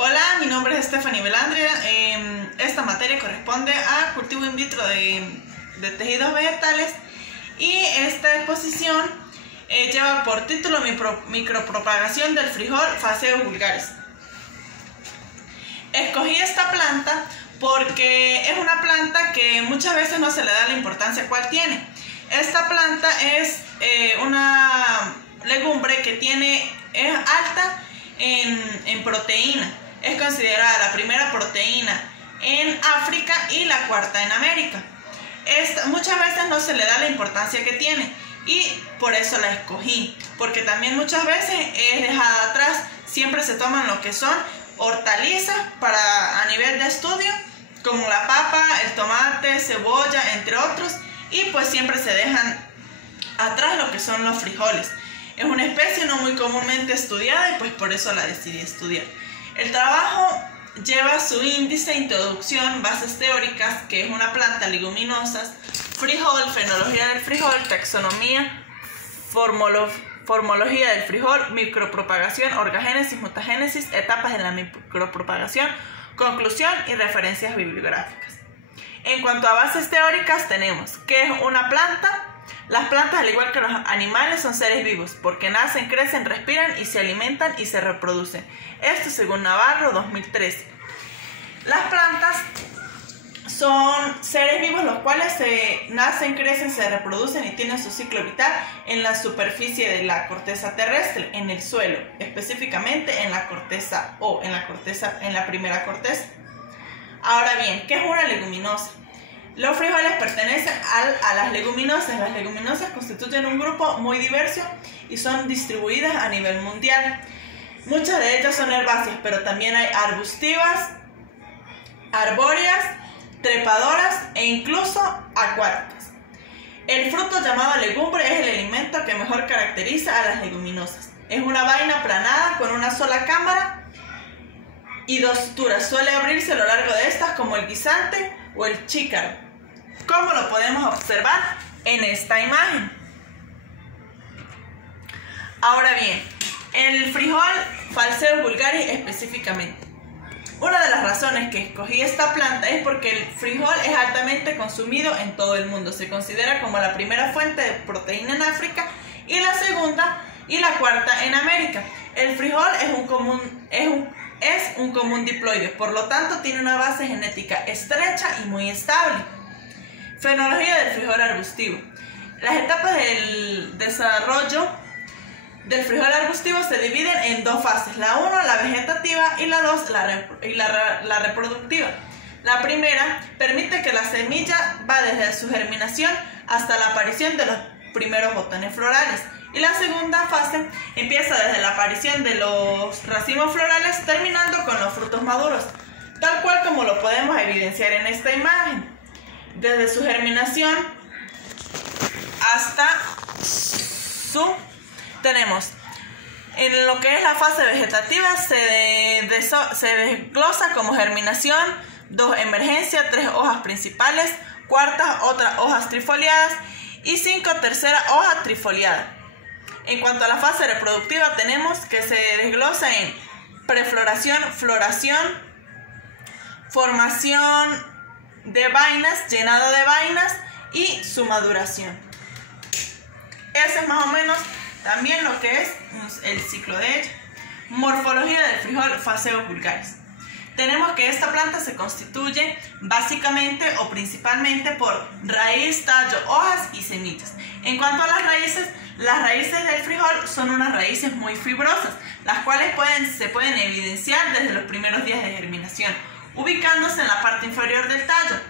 Hola, mi nombre es Stephanie Belandria. Esta materia corresponde a cultivo in vitro de tejidos vegetales y esta exposición lleva por título Micropropagación del frijol Phaseus vulgaris. Escogí esta planta porque es una planta que muchas veces no se le da la importancia cual tiene. Esta planta es una legumbre que es alta en proteína. Es considerada la primera proteína en África y la cuarta en América. Muchas veces no se le da la importancia que tiene y por eso la escogí, porque también muchas veces es dejada atrás. Siempre se toman lo que son hortalizas a nivel de estudio, como la papa, el tomate, cebolla, entre otros, y pues siempre se dejan atrás lo que son los frijoles. Es una especie no muy comúnmente estudiada y pues por eso la decidí estudiar. El trabajo lleva su índice, introducción, bases teóricas, que es una planta, leguminosas, frijol, fenología del frijol, taxonomía, formología del frijol, micropropagación, orgagénesis, mutagénesis, etapas de la micropropagación, conclusión y referencias bibliográficas. En cuanto a bases teóricas, tenemos que es una planta. Las plantas, al igual que los animales, son seres vivos porque nacen, crecen, respiran y se alimentan y se reproducen. Esto según Navarro, 2013. Las plantas son seres vivos los cuales nacen, crecen, se reproducen y tienen su ciclo vital en la superficie de la corteza terrestre, en el suelo, específicamente en la corteza o en la primera corteza. Ahora bien, ¿qué es una leguminosa? Los frijoles pertenecen a las leguminosas. Las leguminosas constituyen un grupo muy diverso y son distribuidas a nivel mundial. Muchas de ellas son herbáceas, pero también hay arbustivas, arbóreas, trepadoras e incluso acuáticas. El fruto llamado legumbre es el alimento que mejor caracteriza a las leguminosas. Es una vaina aplanada con una sola cámara y dos suturas. Suele abrirse a lo largo de estas como el guisante o el chícharo, como lo podemos observar en esta imagen. Ahora bien, el frijol Phaseus vulgaris específicamente. Una de las razones que escogí esta planta es porque el frijol es altamente consumido en todo el mundo. Se considera como la primera fuente de proteína en África y la segunda y la cuarta en América. El frijol es un común diploide, por lo tanto tiene una base genética estrecha y muy estable. Fenología del frijol arbustivo. Las etapas del desarrollo del frijol arbustivo se dividen en dos fases: la 1, la vegetativa, y la 2, la reproductiva. La primera permite que la semilla va desde su germinación hasta la aparición de los primeros botones florales, y la segunda fase empieza desde la aparición de los racimos florales terminando con los frutos maduros, tal cual como lo podemos evidenciar en esta imagen. Desde su germinación hasta tenemos en lo que es la fase vegetativa se desglosa como germinación, 2 emergencia, 3 hojas principales, cuarta otras hojas trifoliadas y 5 tercera hoja trifoliada. En cuanto a la fase reproductiva, tenemos que se desglosa en prefloración, floración, formación de vainas, llenado de vainas y su maduración. Ese es más o menos también lo que es el ciclo de ella. Morfología del frijol Phaseus vulgaris. Tenemos que esta planta se constituye básicamente o principalmente por raíz, tallo, hojas y semillas. En cuanto a las raíces del frijol son unas raíces muy fibrosas, las cuales se pueden evidenciar desde los primeros días de germinación, ubicándose en la parte inferior del tallo.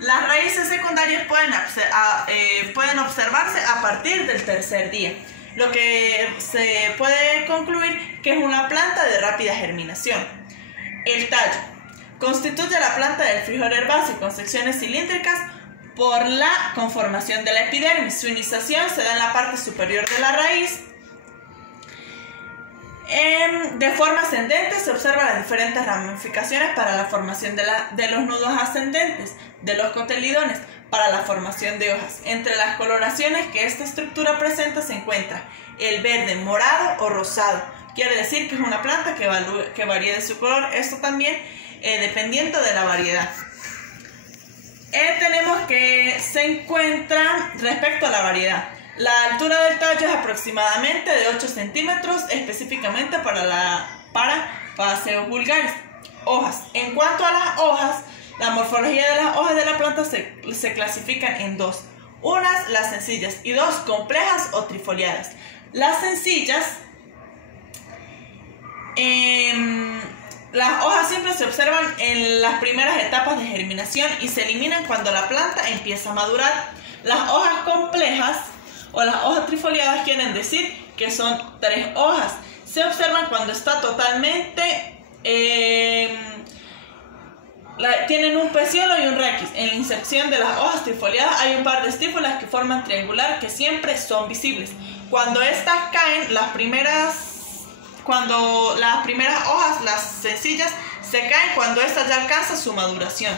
Las raíces secundarias pueden observarse a partir del tercer día, lo que se puede concluir que es una planta de rápida germinación. El tallo constituye la planta del frijol herbáceo con secciones cilíndricas por la conformación de la epidermis. Su iniciación se da en la parte superior de la raíz. De forma ascendente se observan las diferentes ramificaciones para la formación de los nudos ascendentes de los cotelidones para la formación de hojas. Entre las coloraciones que esta estructura presenta se encuentra el verde, morado o rosado, quiere decir que es una planta que varía de su color. Esto también dependiendo de la variedad. Tenemos que se encuentra respecto a la variedad. La altura del tallo es aproximadamente de 8 centímetros, específicamente para paseos vulgares. Hojas. En cuanto a las hojas, la morfología de las hojas de la planta se clasifican en dos. Unas, las sencillas, y dos, complejas o trifoliadas. Las sencillas, las hojas simples se observan en las primeras etapas de germinación y se eliminan cuando la planta empieza a madurar. Las hojas complejas o las hojas trifoliadas quieren decir que son 3 hojas. Se observan cuando está totalmente... tienen un peciolo y un raquis. En la inserción de las hojas trifoliadas hay un par de estípulas que forman triangular que siempre son visibles. Cuando estas caen, cuando las primeras hojas, las sencillas, se caen cuando esta ya alcanza su maduración.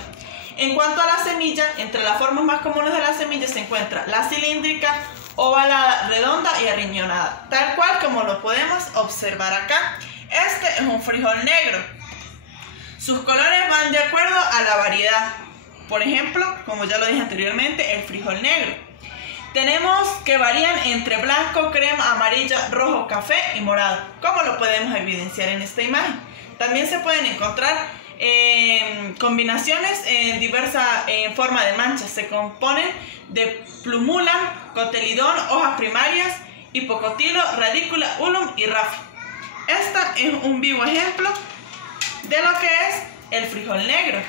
En cuanto a la semilla, entre las formas más comunes de la semilla se encuentra la cilíndrica, ovalada, redonda y arriñonada, tal cual como lo podemos observar acá. Este es un frijol negro. Sus colores van de acuerdo a la variedad. Por ejemplo, como ya lo dije anteriormente, el frijol negro. Tenemos que varían entre blanco, crema, amarillo, rojo, café y morado, como lo podemos evidenciar en esta imagen. También se pueden encontrar combinaciones en forma de manchas. Se componen de plumulam, cotelidón, hojas primarias, hipocotilo, radícula, ulum y rafi. Este es un vivo ejemplo de lo que es el frijol negro.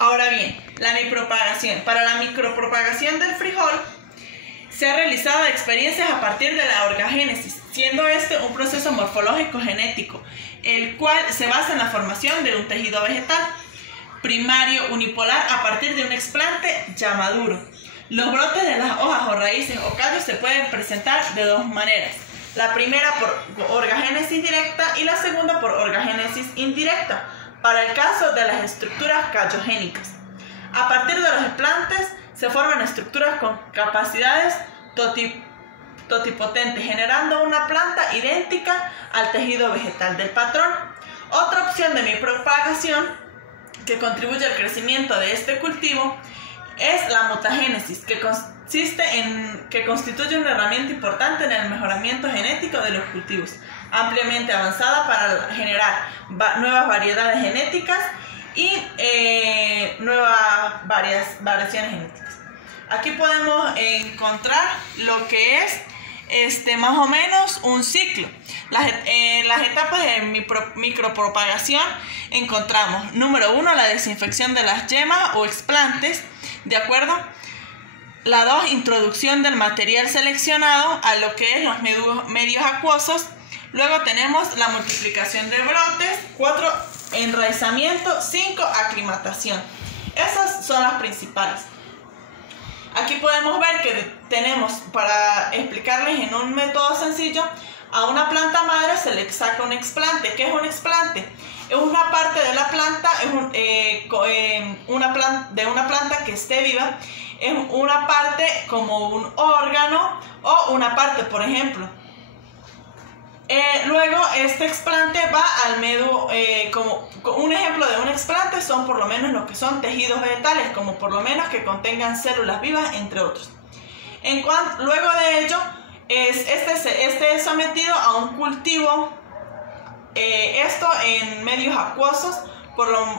Ahora bien, la micropropagación. Para la micropropagación del frijol se ha realizado experiencias a partir de la orgagénesis, siendo este un proceso morfológico genético, el cual se basa en la formación de un tejido vegetal primario unipolar a partir de un explante ya maduro. Los brotes de las hojas o raíces o callos se pueden presentar de dos maneras. La primera por orgagénesis directa y la segunda por orgagénesis indirecta, para el caso de las estructuras callogénicas. A partir de los explantes se forman estructuras con capacidades totipotentes, generando una planta idéntica al tejido vegetal del patrón. Otra opción de micropropagación que contribuye al crecimiento de este cultivo es la mutagénesis, que constituye una herramienta importante en el mejoramiento genético de los cultivos, ampliamente avanzada para generar nuevas variedades genéticas y nuevas variaciones genéticas. Aquí podemos encontrar lo que es más o menos un ciclo. Las etapas de micropropagación encontramos, número 1, la desinfección de las yemas o explantes, ¿de acuerdo? La 2, introducción del material seleccionado a lo que es los medios acuosos. Luego tenemos la multiplicación de brotes. 4, enraizamiento. 5, aclimatación. Esas son las principales. Aquí podemos ver que tenemos, para explicarles en un método sencillo, a una planta madre se le saca un explante. ¿Qué es un explante? Es una parte de la planta, de una planta que esté viva, es una parte como un órgano o una parte, por ejemplo. Luego este explante va al medio, como un ejemplo de un explante son por lo menos lo que son tejidos vegetales, como por lo menos que contengan células vivas, entre otros. Luego de ello, este es sometido a un cultivo, esto en medios acuosos,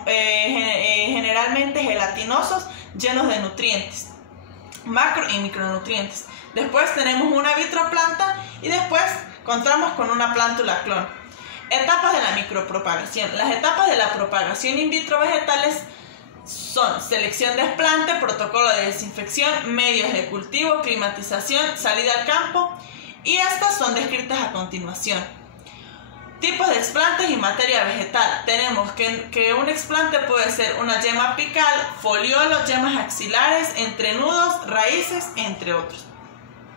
generalmente gelatinosos, llenos de nutrientes, macro y micronutrientes. Después tenemos una vitroplanta y después contamos con una plántula clon. Etapas de la micropropagación. Las etapas de la propagación in vitro vegetales son selección de explante, protocolo de desinfección, medios de cultivo, climatización, salida al campo, y estas son descritas a continuación. Tipos de explantes y materia vegetal. Tenemos que un explante puede ser una yema apical, foliolo, yemas axilares, entrenudos, raíces, entre otros.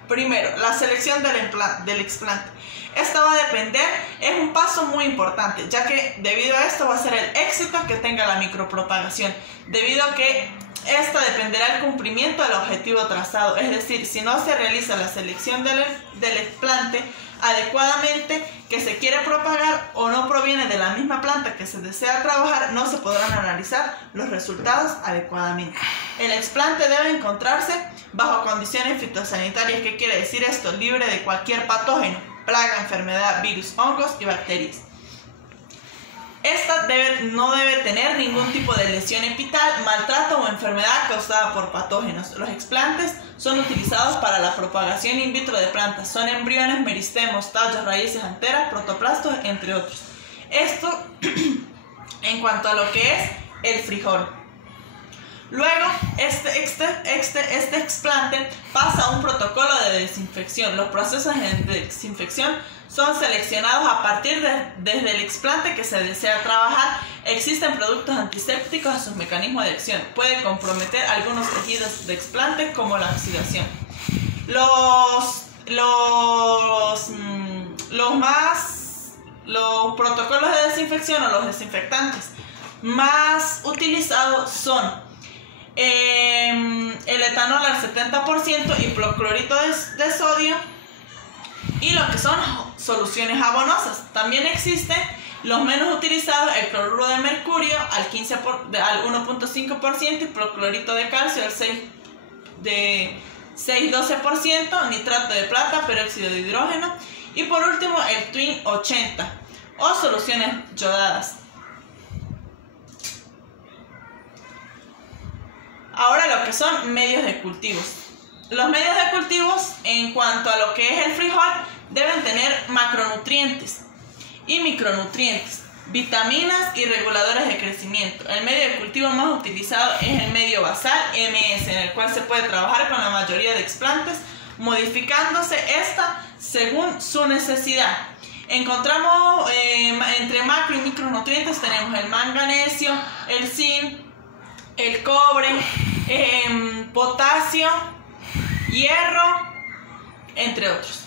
Primero, la selección del explante. Esta va a depender, es un paso muy importante, ya que debido a esto va a ser el éxito que tenga la micropropagación, debido a que esta dependerá del cumplimiento del objetivo trazado, es decir, si no se realiza la selección del explante adecuadamente que se quiere propagar o no proviene de la misma planta que se desea trabajar, no se podrán analizar los resultados adecuadamente. El explante debe encontrarse bajo condiciones fitosanitarias. ¿Qué quiere decir esto? Libre de cualquier patógeno, plaga, enfermedad, virus, hongos y bacterias. Esta no debe tener ningún tipo de lesión epital, maltrato o enfermedad causada por patógenos. Los explantes son utilizados para la propagación in vitro de plantas. Son embriones, meristemos, tallos, raíces enteras, protoplastos, entre otros. Esto en cuanto a lo que es el frijol. Luego, este explante pasa a un protocolo de desinfección. Los procesos de desinfección son seleccionados a partir desde el explante que se desea trabajar. Existen productos antisépticos en sus mecanismos de acción. Puede comprometer algunos tejidos de explante como la oxidación. Los protocolos de desinfección o los desinfectantes más utilizados son el etanol al 70%, hipoclorito de sodio y lo que son soluciones jabonosas. También existen los menos utilizados, el cloruro de mercurio al 1.5%, hipoclorito de calcio al 6-12%, nitrato de plata, peróxido de hidrógeno y por último el Twin 80 o soluciones yodadas. Ahora lo que son medios de cultivos. Los medios de cultivos en cuanto a lo que es el frijol deben tener macronutrientes y micronutrientes, vitaminas y reguladores de crecimiento. El medio de cultivo más utilizado es el medio basal MS, en el cual se puede trabajar con la mayoría de explantes, modificándose esta según su necesidad. Encontramos entre macro y micronutrientes tenemos el manganesio, el zinc, el cobre, potasio, hierro, entre otros.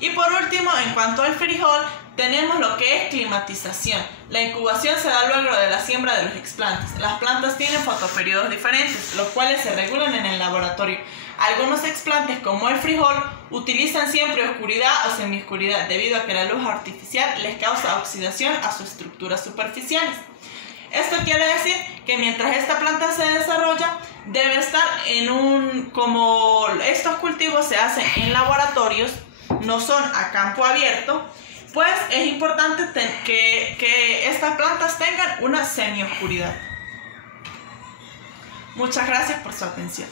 Y por último, en cuanto al frijol, tenemos lo que es climatización. La incubación se da luego de la siembra de los explantes. Las plantas tienen fotoperiodos diferentes, los cuales se regulan en el laboratorio. Algunos explantes, como el frijol, utilizan siempre oscuridad o semioscuridad, debido a que la luz artificial les causa oxidación a sus estructuras superficiales. Esto quiere decir que mientras esta planta se desarrolla, debe estar como estos cultivos se hacen en laboratorios, no son a campo abierto, pues es importante que estas plantas tengan una semioscuridad. Muchas gracias por su atención.